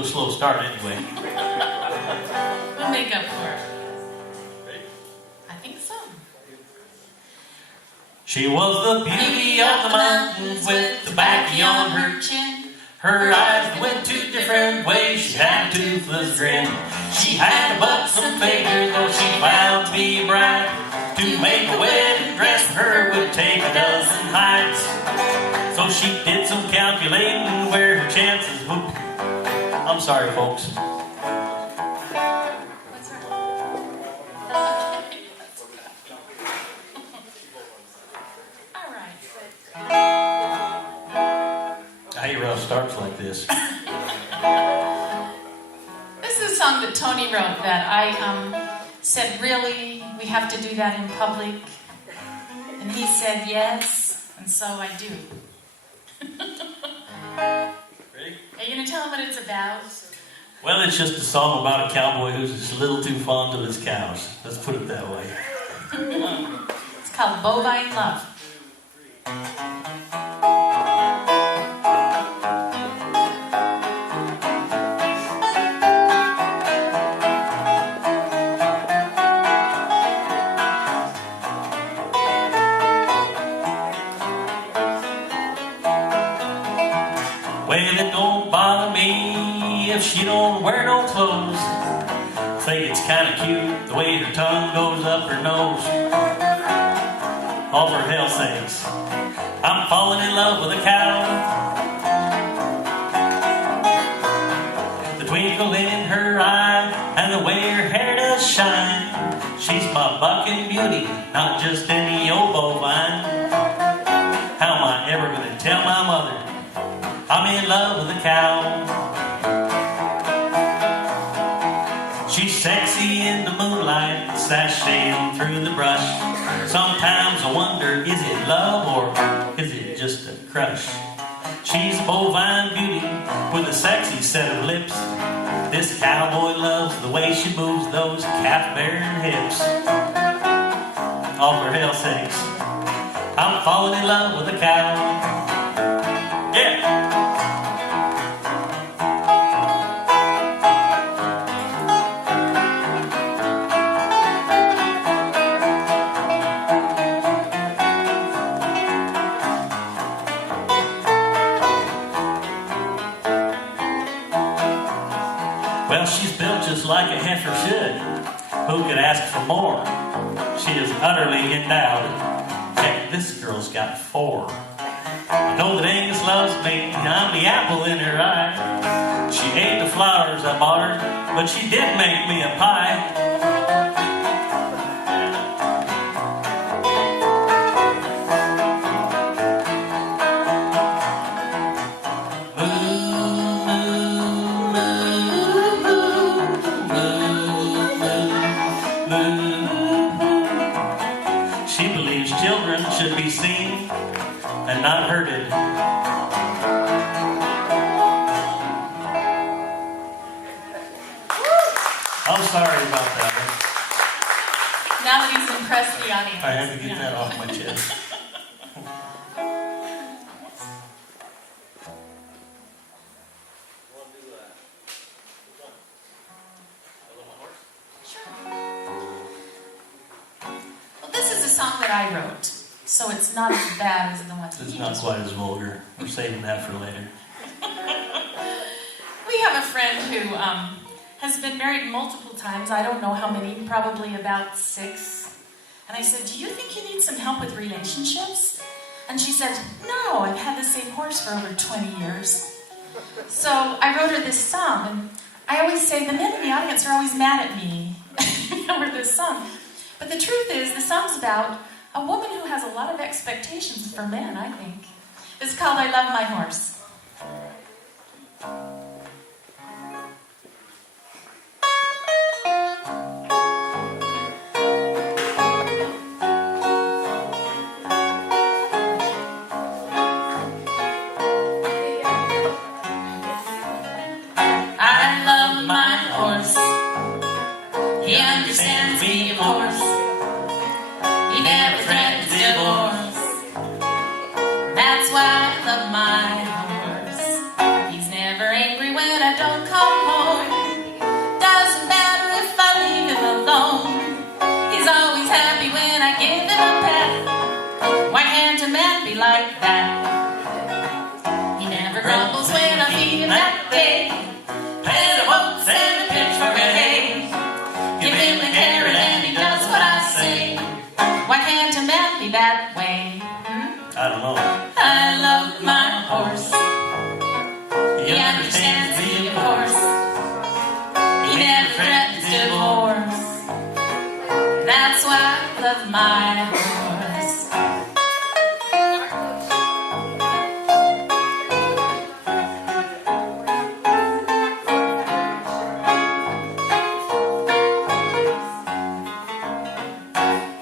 to a slow start anyway. We'll make up for it. I think so. She was the beauty of the mountains with the backy on her chin. Her eyes went two different ways. She had a toothless grin. She had to buck some figures, though she found to be bright. To make a wedding dress for her would take a dozen hides. So she did some calculating where her chances would. I'm sorry, folks. What's her? All right. I hate rough starts like this. This is a song that Tony wrote that I said, really, we have to do that in public? And he said yes, and so I do. Ready? Are you going to tell him what it's about? Well, it's just a song about a cowboy who's just a little too fond of his cows. Let's put it that way. It's called Bovine Love. Well, it don't bother me if she don't wear no clothes. Think it's kind of cute the way her tongue goes up her nose. All for hell's sakes, I'm falling in love with a cow. The twinkle in her eye and the way her hair does shine. She's my bucking beauty, not just any old bovine. How am I ever going to tell my mother I'm in love with a cow? She's sexy in the moonlight, sashaying through the brush. Sometimes I wonder, is it love or is it just a crush? She's a bovine beauty with a sexy set of lips. This cowboy loves the way she moves those calf-bearing hips. All for hell's sakes, I'm falling in love with a cow. Yeah! Well, she's built just like a heifer should. Who could ask for more? She is utterly endowed. Heck, this girl's got 4. I know that Angus loves me. I'm the apple in her eye. She ate the flowers I bought her, but she did make me a pie. She believes children should be seen and not hurted. I'm sorry about that. Now that he's impressed the audience. I had to get that off my chest. Well, this is a song that I wrote, so it's not as bad as the one It's he not just quite as vulgar. We're saving that for later. We have a friend who has been married multiple times. I don't know how many, probably about 6. And I said, do you think you need some help with relationships? And she said, no, I've had the same horse for over 20 years. So I wrote her this song, and I always say the men in the audience are always mad at me over this song. But the truth is, the song's about a woman who has a lot of expectations for men, I think. It's called I Love My Horse. I love my horse. He understands me, of course. He never threatens divorce. That's why I love my horse. He's never angry when I don't call love my horse.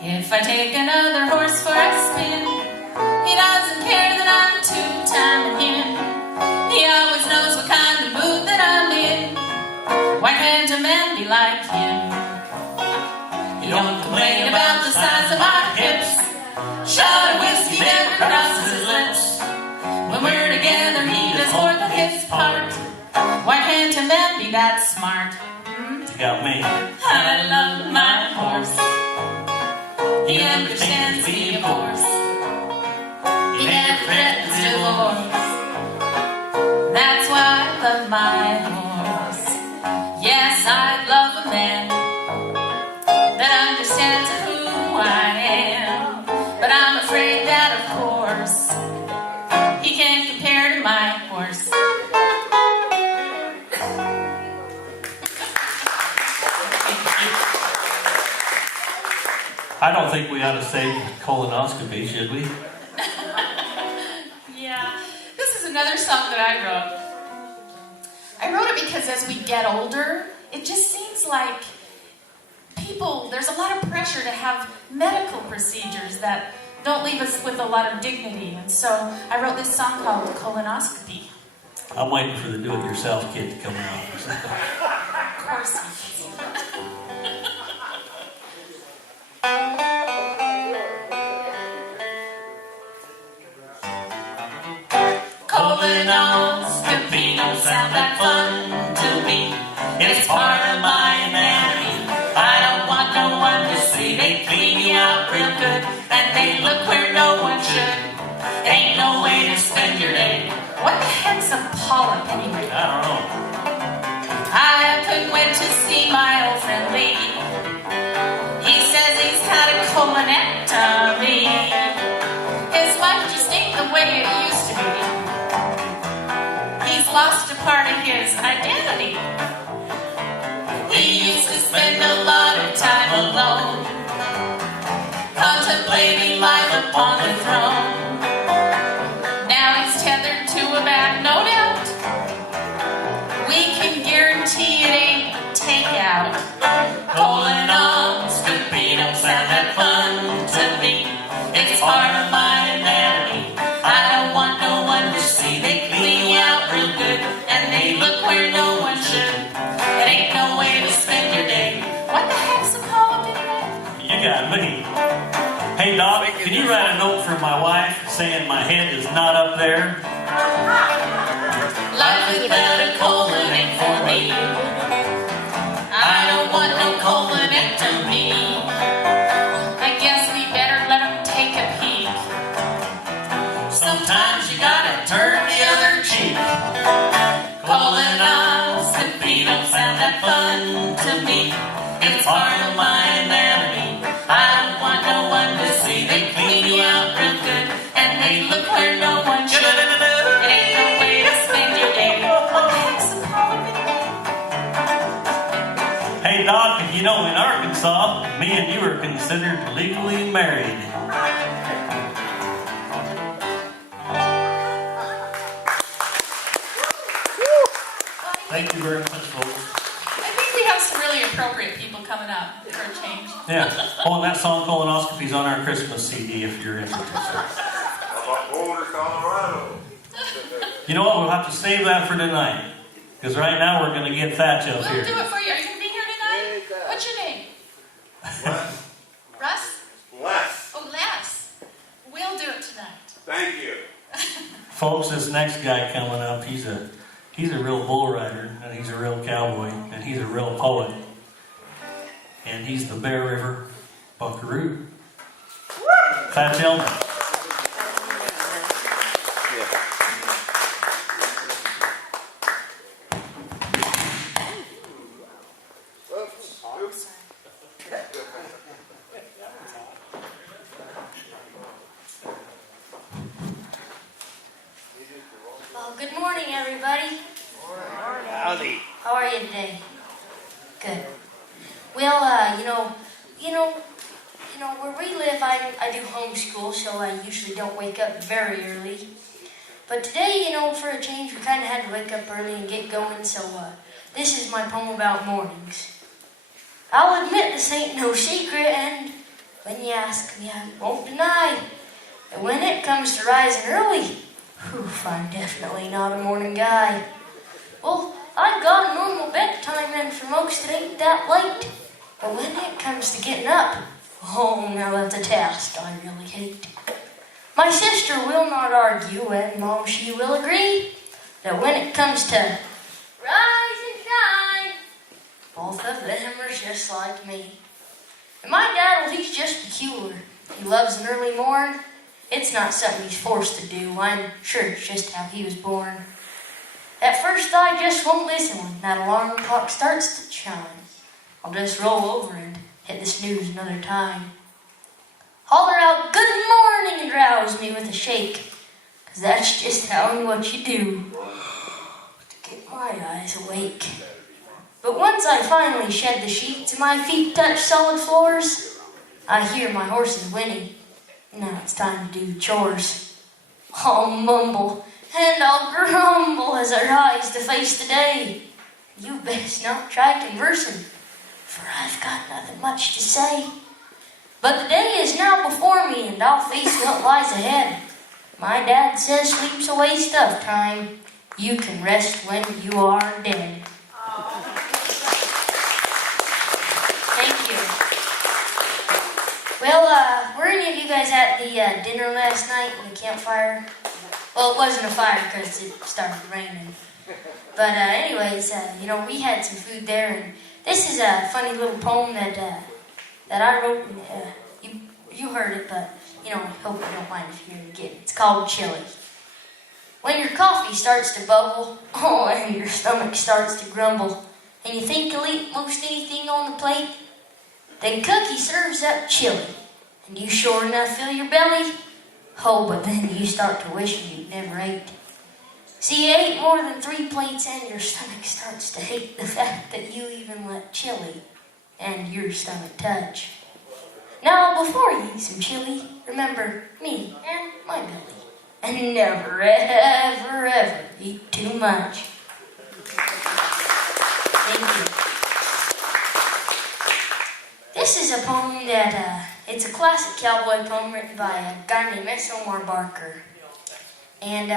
If I take another horse for a spin, he doesn't care that I'm two-timing him. He always knows what kind of mood that I'm in. Why can't a man be like him? He don't complain about the size of my hips. Shot of whiskey never crosses his lips. When we're together he does more than his part. Why can't a man be that smart? You got me. I love my horse. He understands me, of course. He never threatens divorce. That's why I love my horse. Yes, I love a man that understands who I am. But I'm afraid that, of course, he can't compare to my horse. I don't think we ought to say colonoscopy, should we? Yeah, this is another song that I wrote. I wrote it because as we get older, it just seems like there's a lot of pressure to have medical procedures that don't leave us with a lot of dignity. And so I wrote this song called Colonoscopy. I'm waiting for the do-it-yourself kid to come out. Of course he is. Colonoscopy don't sound like fun to me. It's part of my anatomy. I don't want no one to see. They clean you out real good, and they look where no one should. Ain't no way to spend your day. What the heck's a polyp anyway? I don't know. I went to see my old friend Lee. He says he's had a colonectomy. His life just ain't the way it used to be. He's lost a part of his identity. He used to spend a lot of time alone, contemplating life upon the throne. Now he's tethered to a bed, no doubt. We can guarantee it ain't takeout. Colonoscopy don't sound that fun to me. It's part of my anatomy. I don't want no one to see. They clean you out real good, and they look where no one should. It ain't no way to spend your day. What the heck's a polyp anyway? You got me. Hey, Doc, can you write a note for my wife saying my head is not up there? Life without a colon ain't for me. I don't want no colonectomy. I guess we better let him take a peek. Sometimes you gotta turn the other cheek. Colonoscopy don't sound that fun to me. It's part of my anatomy. I don't want no one to see. They clean you out real good, and they look where no one should. It ain't no way to spend your day. What the heck's a polyp anyway? Hey, Doc, you know, in Arkansas, me and you are considered legally married. Thank you very much, folks. I think we have some really appropriate people coming up for a change. Yeah. Oh, and that song Colonoscopy is on our Christmas CD if you're interested. How about Boulder, Colorado? Oh, You know what? We'll have to save that for tonight. Because right now we're going to get Thatch up We'll here. do it for you. Are you going to be here tonight? What's your name? Les. Russ? Les. Oh, Les. We'll do it tonight. Thank you. Folks, this next guy coming up, he's a real bull rider, and he's a real cowboy, and he's a real poet. And he's the Bear River Buckaroo. Thatch Elmer. Oops. Well, good morning, everybody. Howdy. How are you today? Good. Well, where we live, I do homeschool, so I usually don't wake up very early. But today, for a change, we kind of had to wake up early and get going, so this is my poem about mornings. I'll admit this ain't no secret, and when you ask me, I won't deny that when it comes to rising early, I'm definitely not a morning guy. Well, I've got a normal bedtime, and for most it ain't that late. But when it comes to getting up, now that's a task I really hate. My sister will not argue, and Mom, she will agree, that when it comes to rise and shine, both of them are just like me. And my dad, well, he's just peculiar. He loves an early morn. It's not something he's forced to do. I'm sure it's just how he was born. At first, I just won't listen when that alarm clock starts to chime. I'll just roll over and hit the snooze another time. Holler out, good morning, and rouse me with a shake, 'cause that's just how and what you do to get my eyes awake. But once I finally shed the sheets and my feet touch solid floors, I hear my horses whinny. Now it's time to do the chores. I'll mumble and I'll grumble as I rise to face the day. You best not try conversing, for I've got nothing much to say. But the day is now before me, and I'll face what lies ahead. My dad says sleep's a waste of time. You can rest when you are dead. Thank you. Well, were any of you guys at the dinner last night in the campfire? Well, it wasn't a fire because it started raining. But anyways, we had some food there, and this is a funny little poem that I wrote. You heard it, but I hope you don't mind if you hear it again. It's called Chili. When your coffee starts to bubble, and your stomach starts to grumble, and you think you'll eat most anything on the plate, then Cookie serves up chili, and you sure enough fill your belly. But then you start to wish you'd never ate. See, you ate more than 3 plates, and your stomach starts to hate the fact that you even let chili and your stomach touch. Now, before you eat some chili, remember me and my belly, and never, ever, ever eat too much. Thank you. This is a poem that, it's a classic cowboy poem written by a guy named Elmer Barker. And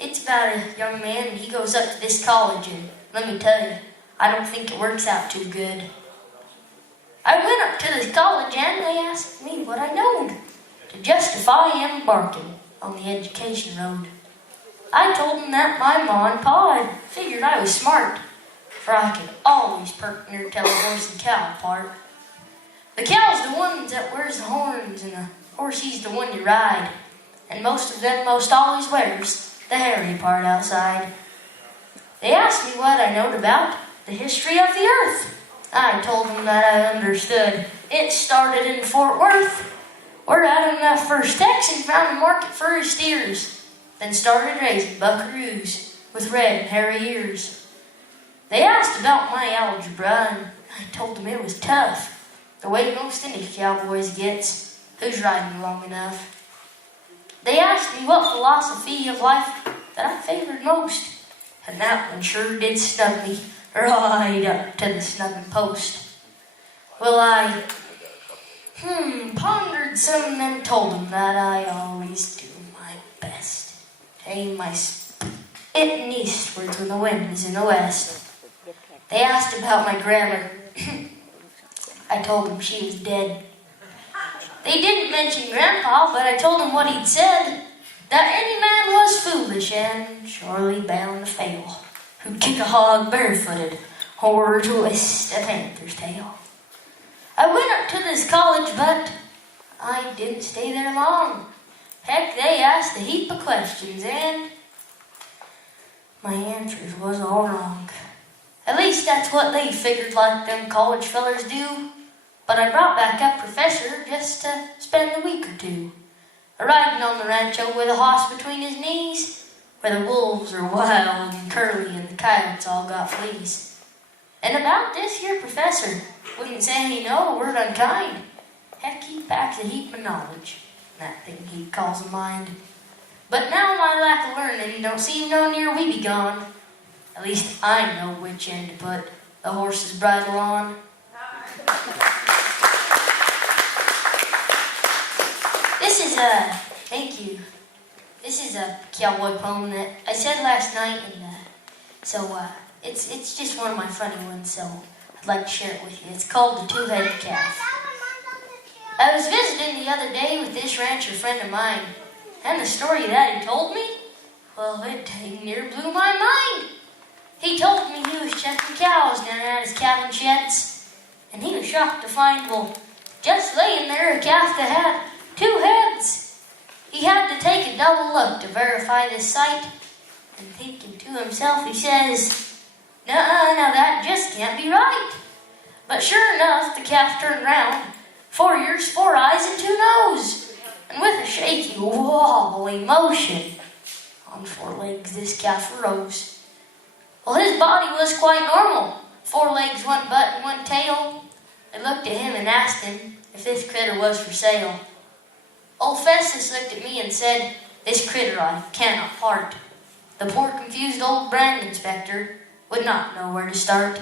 it's about a young man, and he goes up to this college, and let me tell you, I don't think it works out too good. I went up to this college, and they asked me what I knowed to justify embarking on the education road. I told them that my ma and pa had figured I was smart, for I could always perk near tell a horse and cow apart. The cow's the one that wears the horns, and the horse, he's the one you ride. And most of them most always wears the hairy part outside. They asked me what I knowed about the history of the earth. I told them that I understood. It started in Fort Worth, where Adam left first Texan found a market for his steers, then started raising buckaroos with red and hairy ears. They asked about my algebra, and I told them it was tough, the way most any cowboys gets who's riding long enough. They asked me what philosophy of life that I favored most, and that one sure did snub me right up to the snubbing post. Well, I pondered some and then told them that I always do my best to aim my spitting eastwards when the wind is in the west. They asked about my grandma. I told them she was dead. They didn't mention Grandpa, but I told them what he'd said, that any man was foolish and surely bound to fail, who'd kick a hog barefooted or twist a panther's tail. I went up to this college, but I didn't stay there long. Heck, they asked a heap of questions, and my answers was all wrong. At least that's what they figured like them college fellers do. But I brought back a professor just to spend a week or two, riding on the rancho with a hoss between his knees, where the wolves are wild and curly and the coyotes all got fleas. And about this here professor wouldn't say no word unkind. heck, he packs a heap of knowledge, that thing he calls a mind. But now my lack of learning don't seem no near we be gone. At least I know which end to put the horse's bridle on. Thank you. This is a cowboy poem that I said last night, and it's just one of my funny ones, so I'd like to share it with you. It's called The Two-Headed Calf. I was visiting the other day with this rancher friend of mine, and the story that he told me, well, it dang near blew my mind. He told me he was checking cows down at his cabin sheds, and he was shocked to find, well, just laying there, a calf that had 2 heads. He had to take a double look to verify this sight, and thinking to himself, he says, "Nuh-uh, now that just can't be right." But sure enough, the calf turned round, 4 ears, 4 eyes, and 2 noses, and with a shaky, wobbly motion, on 4 legs this calf arose. Well, his body was quite normal, 4 legs, 1 butt, and 1 tail. I looked at him and asked him if this critter was for sale. Old Festus looked at me and said, "This critter I cannot part." The poor confused old brand inspector would not know where to start.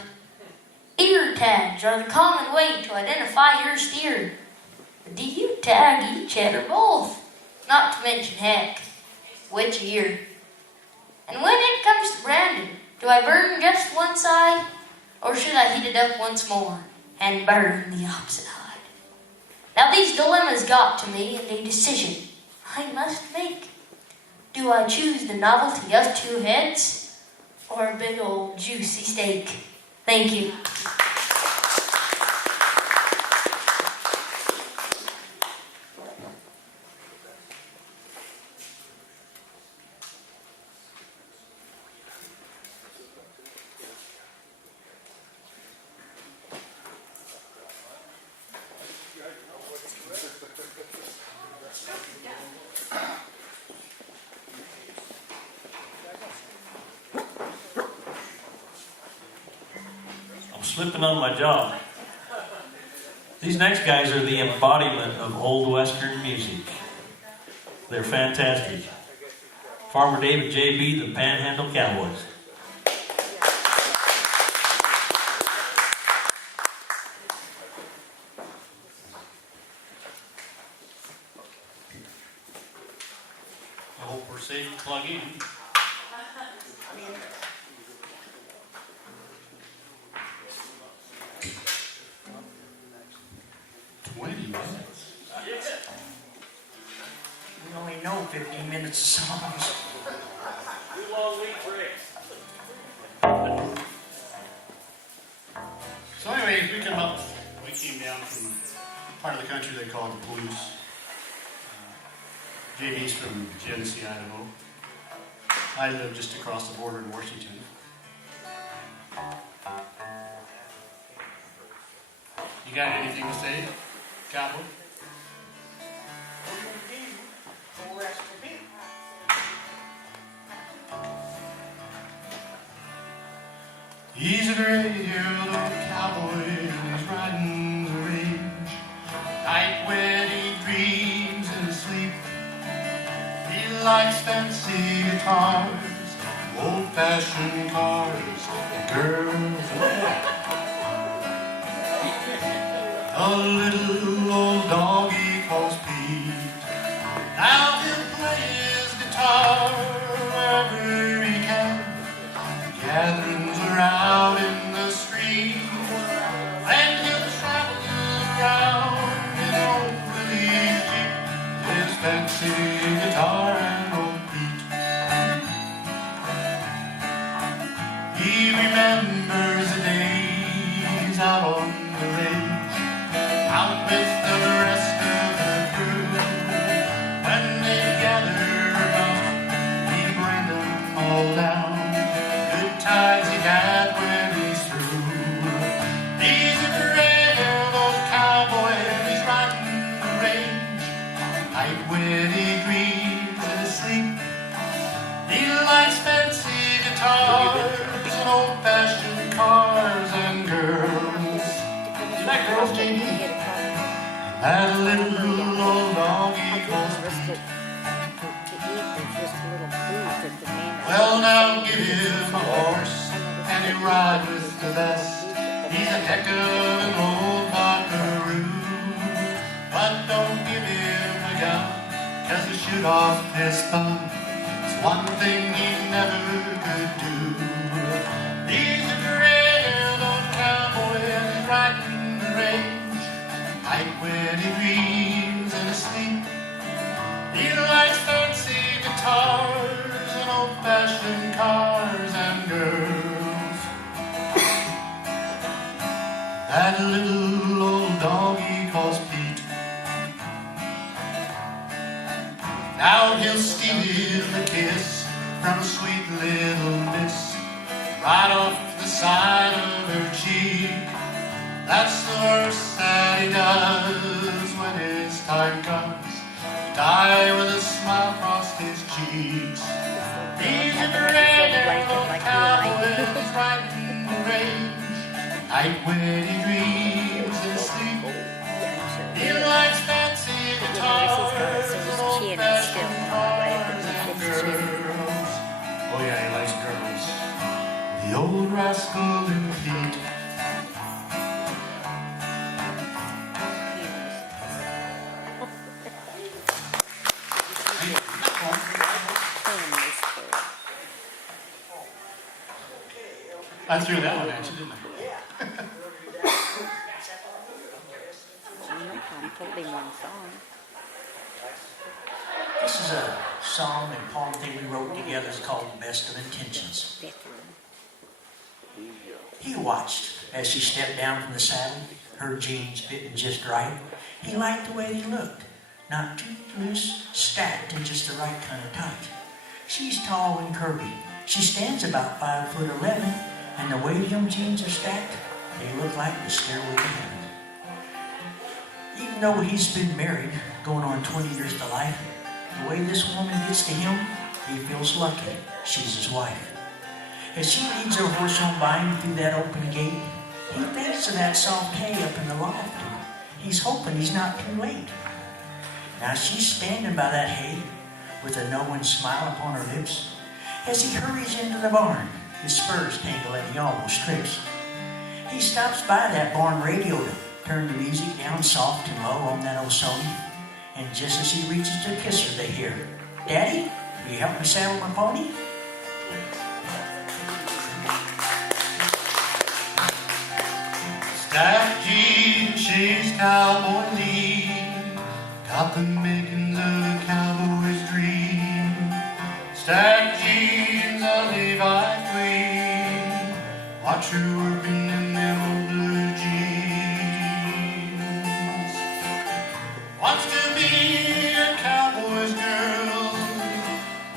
Ear tags are the common way to identify your steer. But do you tag each head or both? Not to mention, heck, which ear? And when it comes to branding, do I burn just one side, or should I heat it up once more and burn the opposite side? Now these dilemmas got to me, and a decision I must make. Do I choose the novelty of 2 heads, or a big old juicy steak? Thank you. Slipping on my job. These next guys are the embodiment of old Western music. They're fantastic. Farmer David J.B., the Panhandle Cowboys. I hope we're safe to plug in. We only know 15 minutes of songs. Too long week break. So anyways, we came down from part of the country they call the Blues. JB's from Genesee, Idaho. I live just across the border in Washington. You got anything to say, Cowboy? He's a gray-haired old cowboy and he's riding the range. Night when he dreams in his sleep, he likes fancy guitars, old-fashioned cars, and girls. A little old dog he calls Pete. Now he'll play his guitar wherever he can. Gatherings are out in the street, and he'll travel around in an old Willie's Jeep, his fancy guitar and old Pete. He remembers the days out on the range, out with the rest of the crew. When they gather around, he'd bring them all down. Good times he had when he's through. He's a gray-haired old cowboy and he's riding the range. Night when he dreams in his sleep, he likes fancy guitars and old-fashioned cars and girls. You like girls, JD? That little old doggy called Pete. Well, now give him a horse and he'll ride with the best. He's a heck of an old buckaroo. But don't give him a gun, 'cause he'll shoot off his thumb. It's one thing he never could do. He's a great old cowboy and he's riding the range. Night when he dreams in his sleep, he likes fancy guitars and old-fashioned cars and girls. That little old dog he calls Pete. Now he'll steal a kiss from a sweet little miss right off the side of her cheek. That's the worst that he does when his time comes to die with a smile across his cheeks. He's a great old cowboy who's riding the range. Night when he dreams in his sleep, he likes fancy guitars and old-fashioned cars and girls. Oh yeah, he likes girls. The old rascal in Pete. I threw that one at you, didn't I? This is a song and poem thing we wrote together. It's called Best of Intentions. He watched as she stepped down from the saddle, her jeans fitting just right. He liked the way they looked, not too loose, stacked and just the right kind of tight. She's tall and curvy. She stands about 5'11", and the way them jeans are stacked, they look like the stairway to heaven. Even though he's been married, going on 20 years to life, the way this woman gets to him, he feels lucky she's his wife. As she leads her horse on by him through that open gate, he thinks of that soft hay up in the loft. He's hoping he's not too late. Now she's standing by that hay with a knowing smile upon her lips. As he hurries into the barn, his spurs tangle and he almost trips. He stops by that barn radio to turn the music down soft and low on that old Sony. And just as he reaches to kiss her, they hear, "Daddy, will you help me saddle my pony?" Stacked jeans, she's cowboy lean, got the makings of a cowboy's dream. Stacked jeans, a Levi queen, watch her working in them old blue jeans. Wants to be a cowboy's girl,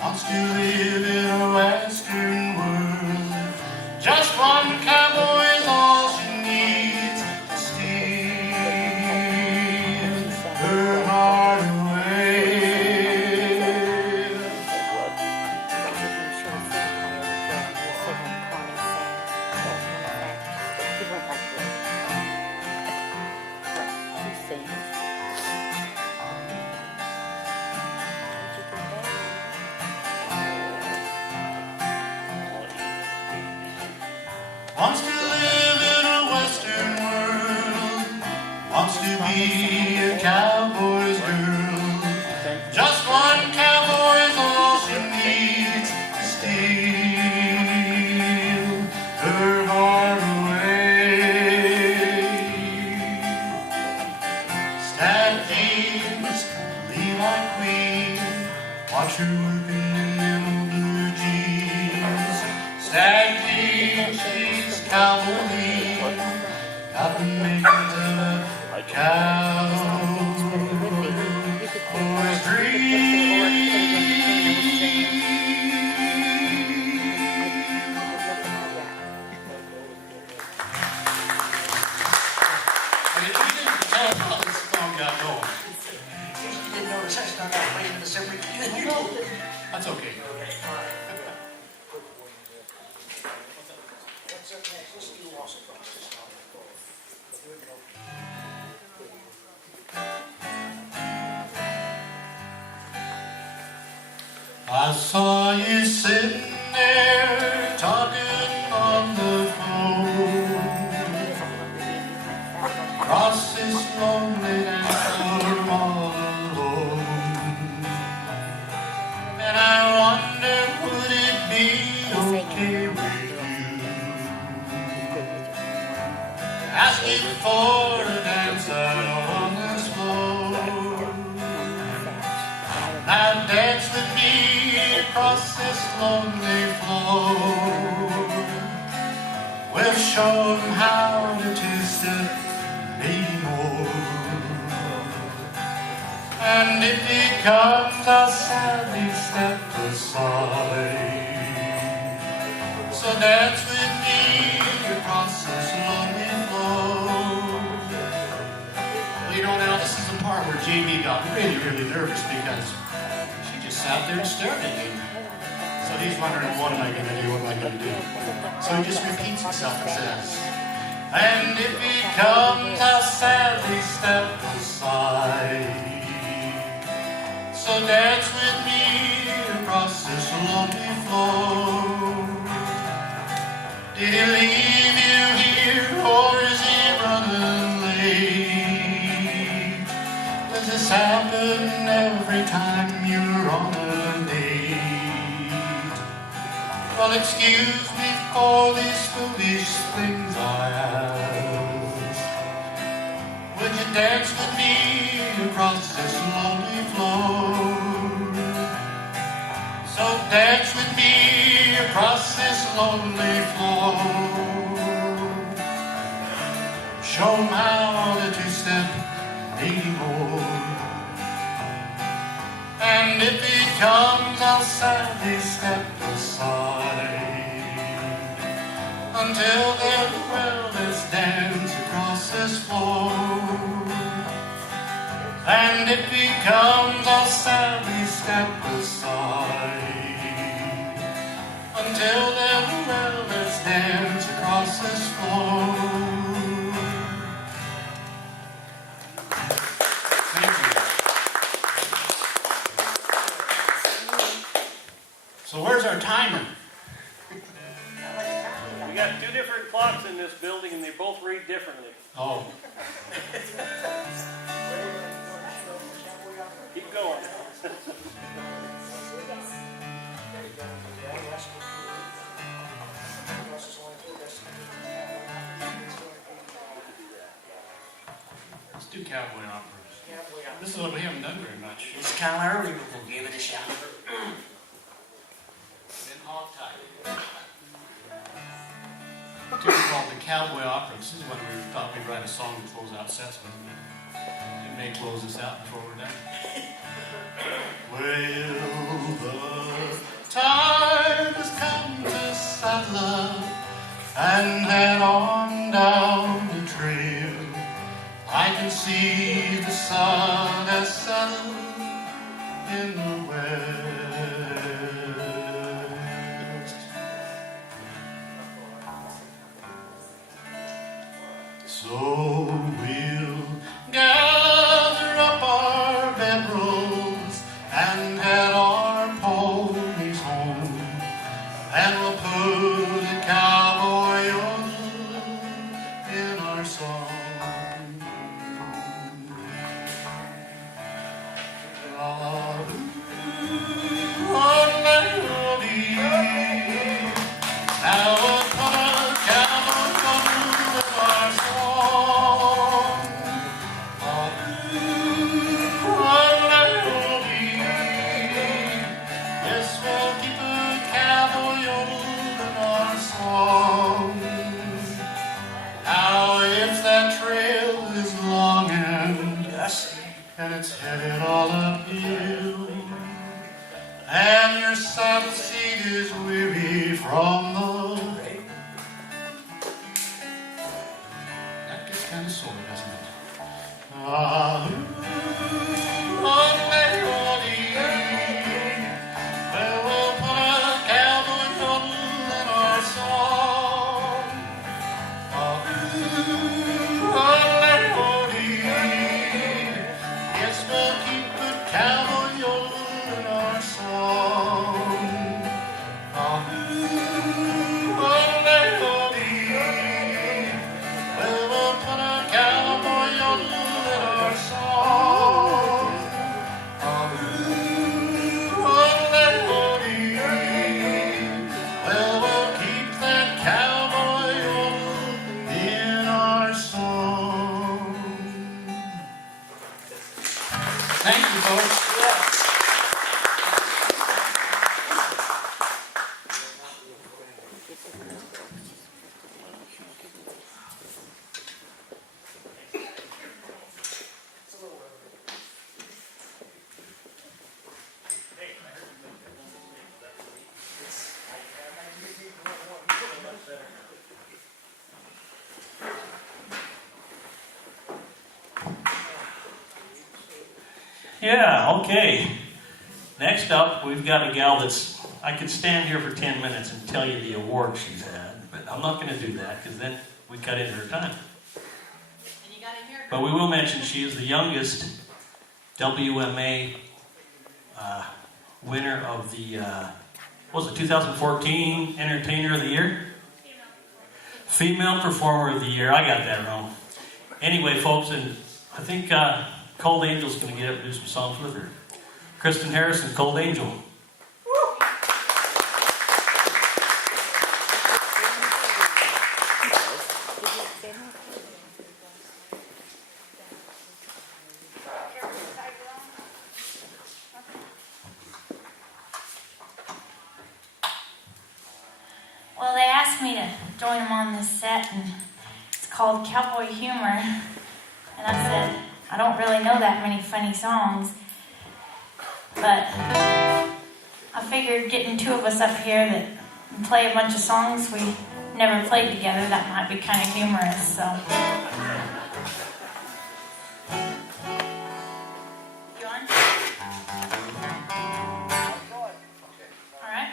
wants to live in a western world. Just one cowboy is all she needs to steal her heart away. Wants to live in a western world, wants to be a cowboy's girl. Just one cowboy is all she needs to steal her heart away. Stacked jeans, Levi queen, watch her working in them old blue jeans. Stacked jeans, she's cowboy lean, got the makings of a cowboy's dream. And if you didn't tell how this song got going, You didn't notice I started out playing this every that's okay. What's up next? Let's do I saw you sitting there talking on the phone across this lonely town all alone. And I wonder, would it be okay with you? Ask you for a dance out on this floor. Now dance with me across this lonely floor. We'll show them how to two-step anymore. And if it comes, I'll sadly step aside. So dance with me across this lonely floor. Well, you know, now this is the part where JB got really, really nervous because she just sat there and stared at him. So he's wondering, what am I going to do? What am I going to do? So he just repeats himself and says, and if he comes, I'll sadly step aside. So dance with me across this lonely floor. Did he leave you here, or is he running late? Does this happen every time you're on a date? Well, excuse me for these foolish things I ask. Would you dance with me across this lonely floor? So dance with me across this lonely floor. Show 'em how to two-step anymore. And if he comes, I'll sadly step aside. Until then, well, let's dance across this floor. And if he comes, I'll sadly step aside. Until then, well, let's dance across this floor. Thank you. So where's our timer? We got two different clocks in this building, and they both read differently. Oh. Keep going. Let's do Cowboy Operas. This is what we haven't done very much. It's kind of early, but we'll give it a shot. In hog tie. Called the Cowboy Opera. This is when we thought we'd write a song to close out sets with. It may close us out before we're done. Well, the time has come to saddle up and head on down the trail. I can see the sun has settled in the west. So we'll gather up our bedrolls and head our ponies home, and we'll put a cowboy in our song. Now we'll put a cowboy in our song. Yes, we'll keep a cowboy in our song. Now if that trail is long and dusty, and it's headed all uphill, and your saddle seat is weary from the rail. That gets kind of sore, doesn't it? Well, we'll put a cowboy yodel in our song. Yes, we'll keep a cowboy yodel in our song. Thank you, folks. Yeah, okay. Next up, we've got a gal that's, I could stand here for 10 minutes and tell you the award she's had, but I'm not going to do that because then we cut into her time. And you gotta hear her. But we will mention she is the youngest WMA winner of the, what was it, 2014 Entertainer of the Year? Female Performer of the Year. I got that wrong. Anyway, folks, and I think Colt Angell's going to get up and do some songs with her. Kristyn Harris and Colt Angell. Well, they asked me to join them on this set, and it's called Cowboy Humor. And I said, I don't really know that many funny songs, but I figured getting two of us up here that play a bunch of songs we never played together, that might be kind of humorous, so. You on? All right.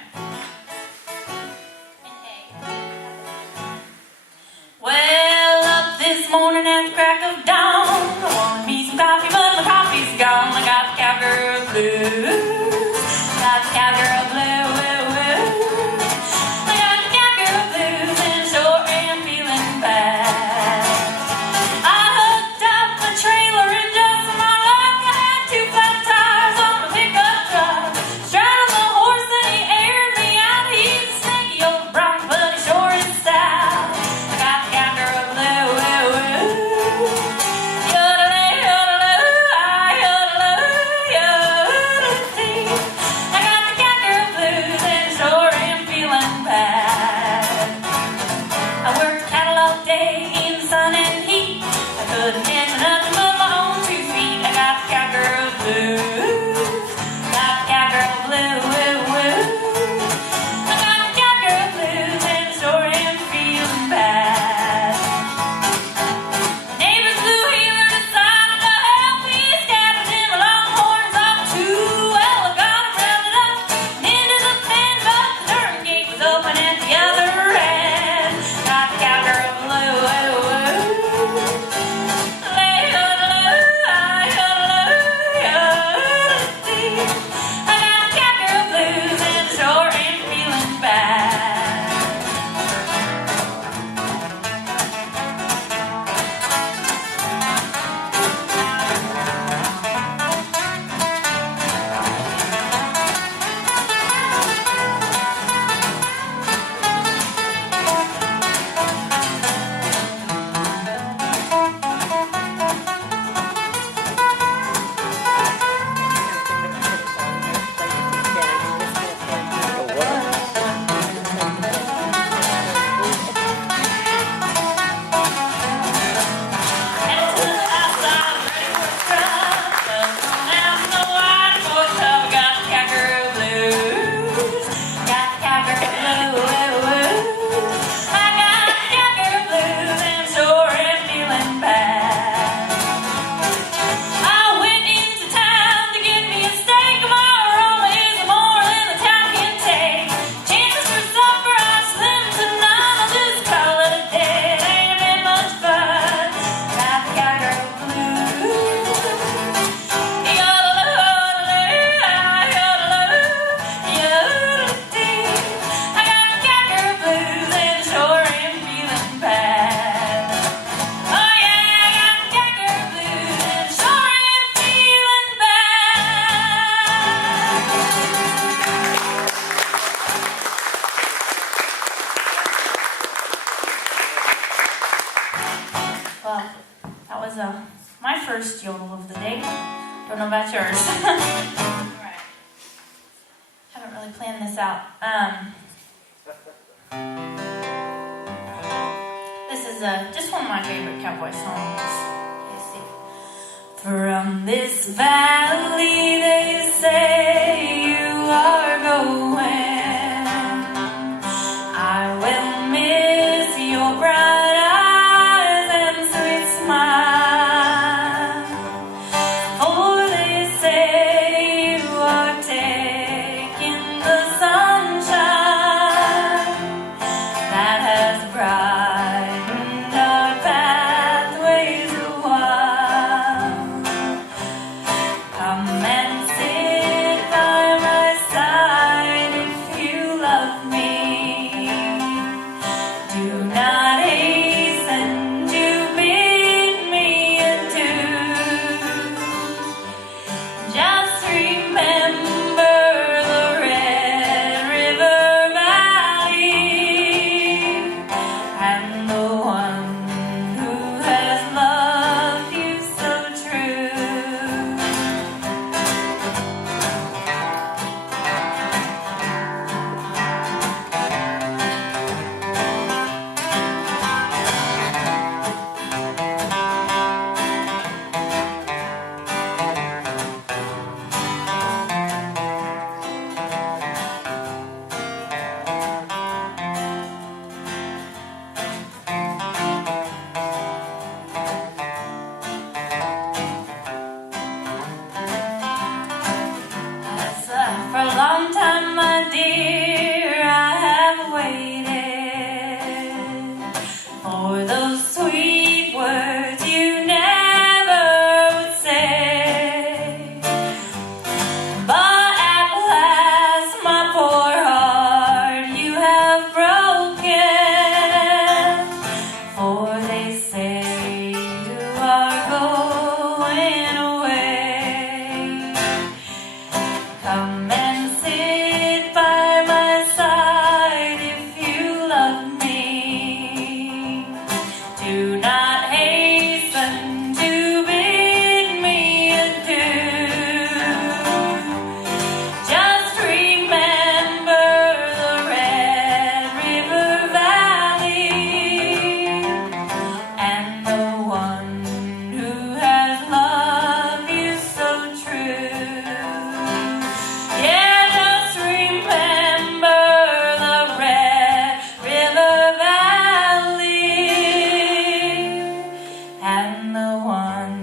Well, up this morning at the crack of dawn, I wanted me some coffee, but my coffee's gone. I got the cowgirl blues. Got the cowgirl blues. I got the cowgirl blues, and sure am feeling bad. I hooked up the trailer, and just for my luck, I had two flat tires on my pickup truck. Straddled the horse, and he aired me out. He's a snaky old bronc, but he sure is stout. I got the cowgirl blues. Well, that was my first yodel of the day. Don't know about yours. Alright. Haven't really planned this out. This is just one of my favorite cowboy songs. Let's see. From this valley they say you are going. I will miss your bright eyes and sweet smile. For they say you are taking the sunshine that has brightened our pathways a while. Come and sit by my side if you love me. Do not hasten to bid me adieu. Just remember the Red River Valley and the one who has loved you so true. Yes, for a long time, my dear, I have waited for those sweet words you never would say. But at last, my poor heart you have broken. For they say you are going away. Come and sit by my side if you love me. Do not hasten to bid me adieu. Just remember the Red River Valley and the one who has loved you so true. Yeah, just remember the Red River Valley and the one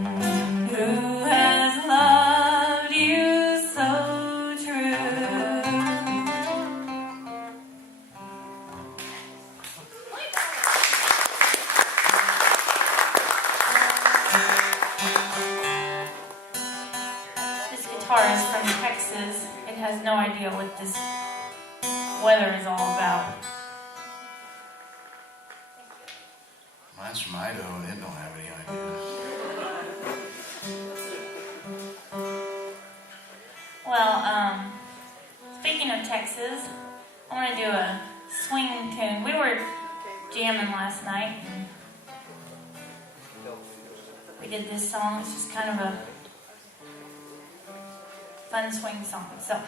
who has loved you so true. This guitar is from Texas. It has no idea what this weather is all about. Mine's from Idaho and it don't have any idea. Well, speaking of Texas, I want to do a swing tune. We were jamming last night and we did this song. It's just kind of a fun swing song. So.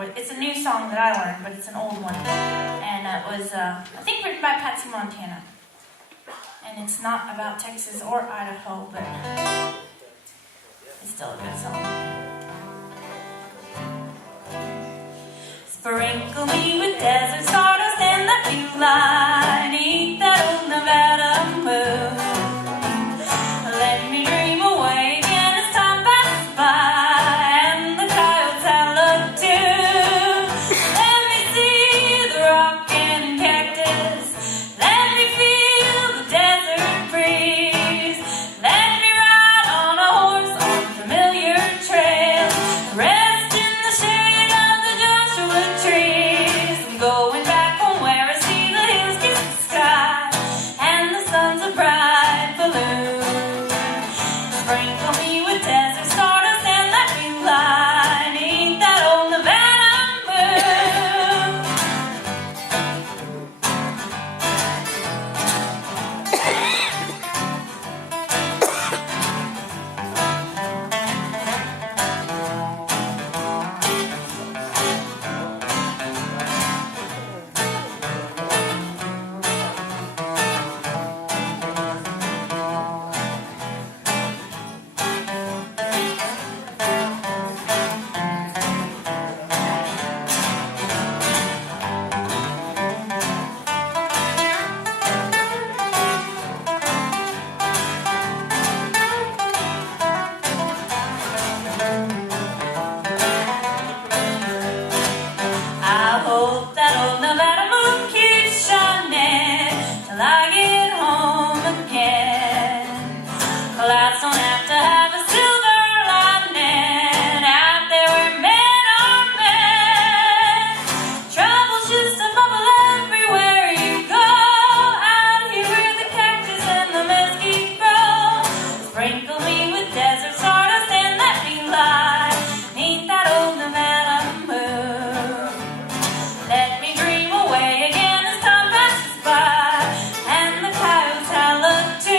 It's a new song that I learned, but it's an old one. And it was, I think, written by Patsy Montana. And it's not about Texas or Idaho, but it's still a good song. Sprinkle me with desert stardust and let me lie beneath that old Nevada moon. Let me dream away again as time passes by and the coyotes holler too. Let me see the rock and cactus. Let me feel the desert breeze. Let me ride on a horse on familiar trails. Rest in the shade of the Joshua trees. I'm going back home where I see the hills kiss the sky and the sun's a bright balloon. Sprinkle me with desert stardust and let me lie beneath that old Nevada moon. I hope that old Nevada moon keeps shining till I get home again. Clouds don't have to have a silver lining out there where men are men. Trouble's just a bubble everywhere you go. Out here where the cactus and the mesquite grow. Sprinkle me with desert stardust and let me lie beneath that old Nevada moon. Let me dream away again as time passes by and the coyotes holler too.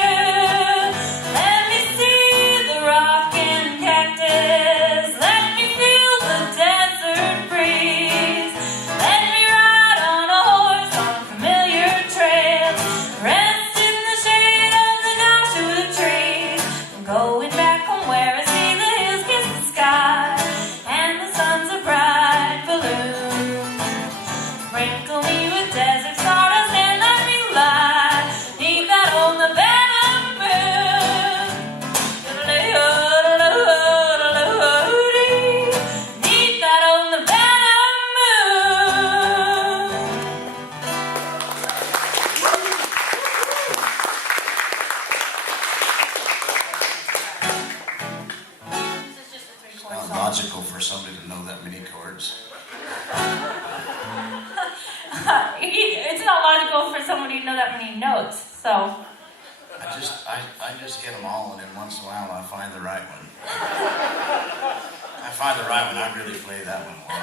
Let me see the rock and cactus. Let me feel the desert breeze. Let me ride on a horse on familiar trails. Rest in the shade of the Joshua trees. I'm going back home where I see the hills kiss the sky and the sun's a bright balloon. Sprinkle me with desert stardust and let me lie beneath that old Nevada moon. Beneath that old Nevada moon. This is just a three-chord Not song. logical for somebody to know that many chords. It's not logical for somebody to know that many notes, so. I just hit them all, and then once in a while I find the right one. I find the right one, I really play that one well.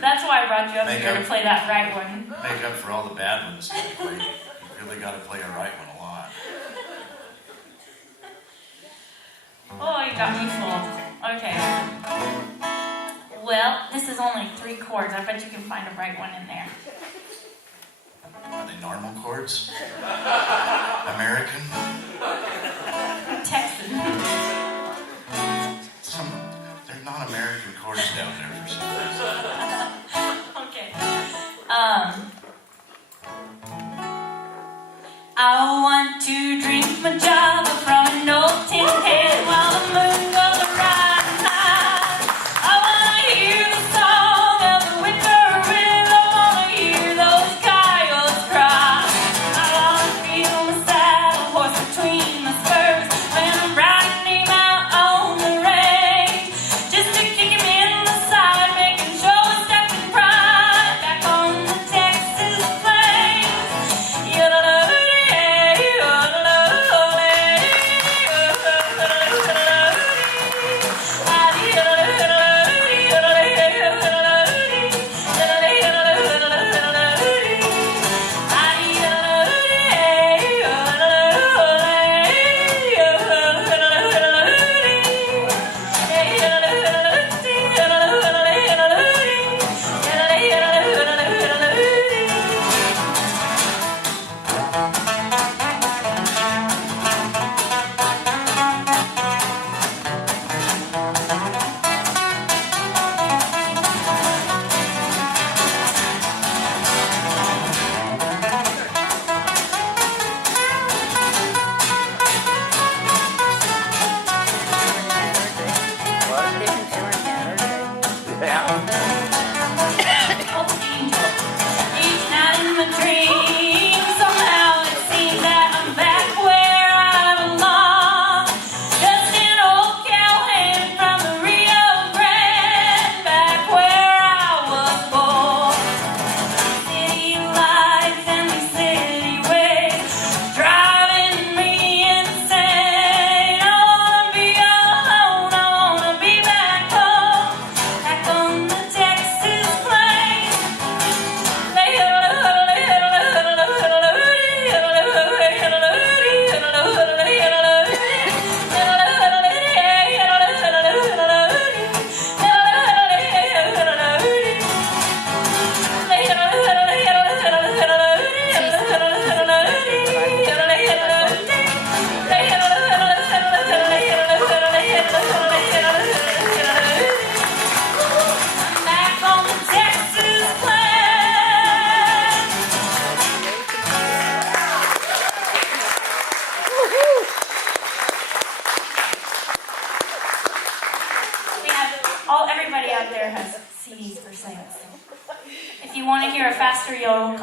That's why I brought you up Make here to up. play that right one. Make up for all the bad ones that you play. You really got to play a right one a lot. Oh, you got me fooled. Okay. Well, this is only 3 chords. I bet you can find a right one in there. Are they normal chords? American? Texan. They're not American chords down there for some reason. Okay. I want to drink my Java from an old tin can while the moon goes around. I want to hear the song of the winter wind. I want to hear those coyotes cry. I want to feel my saddle horse between my spurs when I'm riding him out on the range. Just to kick him in the side, making sure we're stepping pride back on the Texas plains. Yodelay, yodelay,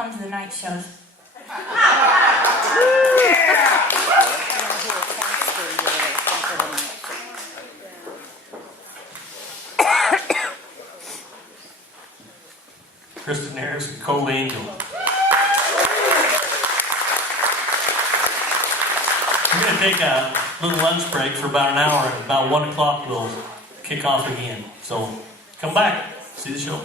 come to the night shows. Kristyn Harris and Colt Angell. We're going to take a little lunch break for about an hour, and about 1 o'clock we'll kick off again. So come back, see the show.